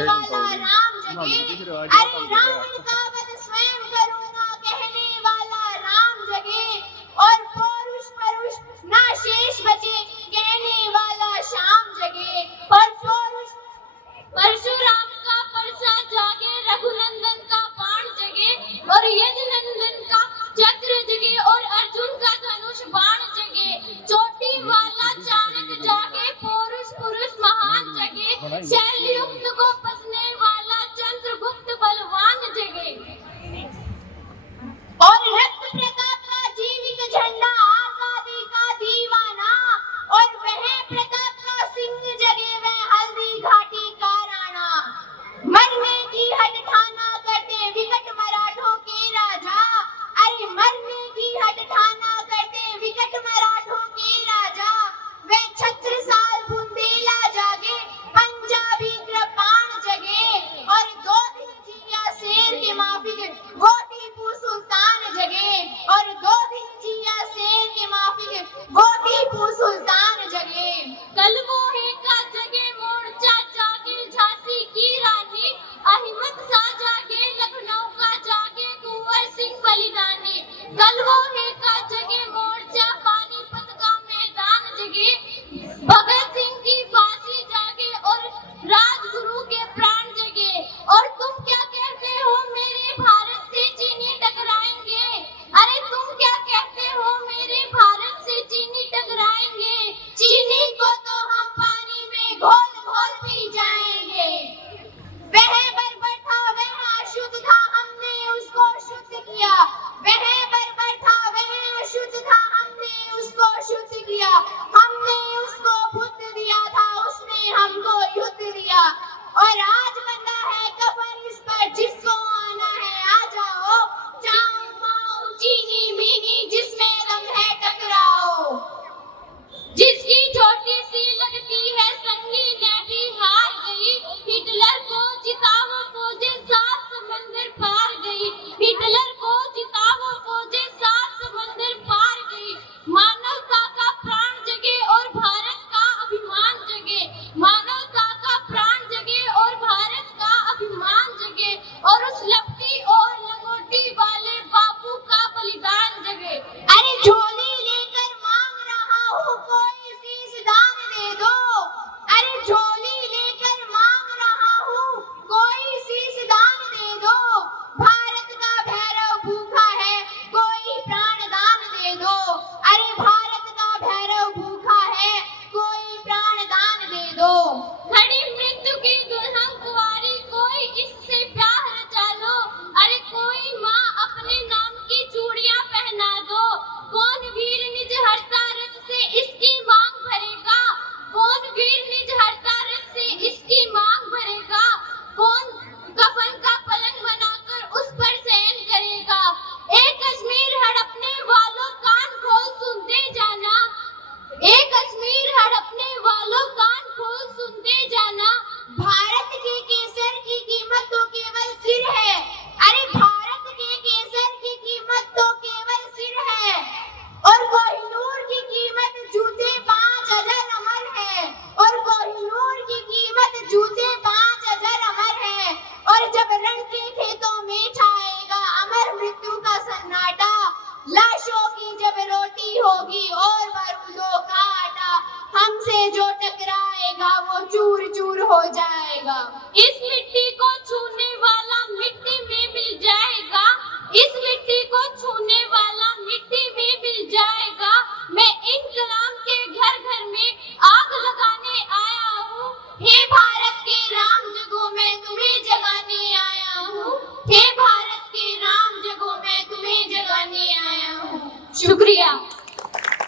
वाला राम जगे। अरे रावण का वध स्वयं करूंगा कहने वाला राम जगे। और पौरुष परुष ना शेष बचे कहने वाला श्याम जगे। और पौरुष परशुराम का परसा जागे, रघुनंदन का बाण जगे, और यजनंदन का चक्र जगे, और अर्जुन का धनुष बाण जगे। चोटी वाला चाणक जागे, पौरुष पुरुष महान जगे। शैलयुक्त को पसने वाला चंद्रगुप्त बलवान जगे। और रक्त प्रताप का जीवित झंडा आजादी का दीवाना, और वह प्रताप का सिंह जगे वह हल्दी घाटी का राणा। मरने की हट ठाना करते विकट मराठों के राजा। अरे मरने की हट ठाना करते विकट मराठों के राजा। वे छत्रसाल बुंदेला जागे, पंजाबी कृपाण जगे। और 2 दिन जिया शेर के माफिक वो टीपू सुल्तान जगे। और 2 दिन जिया शेर के माफिक वो टीपू सुल्तान जगे। कल मोहे का जगे मोर्चा जागे, झांसी की रानी। अहिमत सा जागे, लखनऊ का जागे, कुंवर सिंह बलिदानी। कल मोहे का जगे मोर्चा, पानीपत का मैदान जगे। भगत सिंह की फांसी जागे, और राजगुरु के प्राण जगे। और तुम क्या कहते हो मेरे भारत से चीनी टकराएंगे। अरे तुम क्या कहते हो मेरे भारत से चीनी टकराएंगे। चीनी को तो हम पानी में घोल घोल पी जाएंगे। वह बर्बर था वह अशुद्ध था, हमने उसको शुद्ध किया। वह बर्बर था वह अशुद्ध था, हमने उसको शुद्ध किया। हमने उसको बुद्ध दिया था, उसने हमको युद्ध दिया। और आज बंदा है कफन इस पर, जिसको आना है आ जाओ। चाऊ माऊ चीनी मीनी जिसमें दम है टकराओ। जिसकी छोटी सी लगती है संगी नेटी हार गई। हिटलर को जिताओ फौजे 7 समंदर पार गई। हिटलर को जिताओ फौजे 7 समंदर पार गई। मानवता का प्राण जगे और भारत का अभिमान जगे। मानवता का प्राण जगे और भारत का अभिमान जगे। और उस लपटी और लंगोटी वाले बापू का बलिदान जगे। अरे झोली लेकर मांग रहा हूँ कोई शीश दान दे दो। अरे झोली लेकर मांग रहा हूँ कोई शीश दान दे दो। भारत का भैरव भूखा है कोई प्राण दान दे दो। अरे भारत का भैरव भूखा है कोई प्राण दान दे दो। खड़ी मृत्यु की दुल्हन कुंवारी कोई इससे प्यार रचा लो। अरे कोई माँ अपने नाम की चूड़ियां पहना दो। कौन वीर निज हरता रथ से इसकी मांग भरेगा। कौन वीर निज हरता रथ से इसकी मांग भरेगा। कौन कफन का पलंग बनाकर उस पर शयन करेगा। एक कश्मीर हड़पने वालों कान खोल सुनते जाना। एक कश्मीर हड़पने वालों कान खोल सुनते जाना। भारत के केसर की कीमत तो केवल सिर है। अरे भारत के केसर की कीमत तो केवल सिर है। और कोहिनूर की कीमत जूते 5000 अमर है। और कोहिनूर की कीमत जूते 5000 अमर है। और जब रण के खेतों में छाएगा अमर मृत्यु का सन्नाटा। लाशों की जब रोटी होगी और बारूदों का आटा। हमसे जो टकराएगा वो चूर चूर हो जाएगा। इस मिट्टी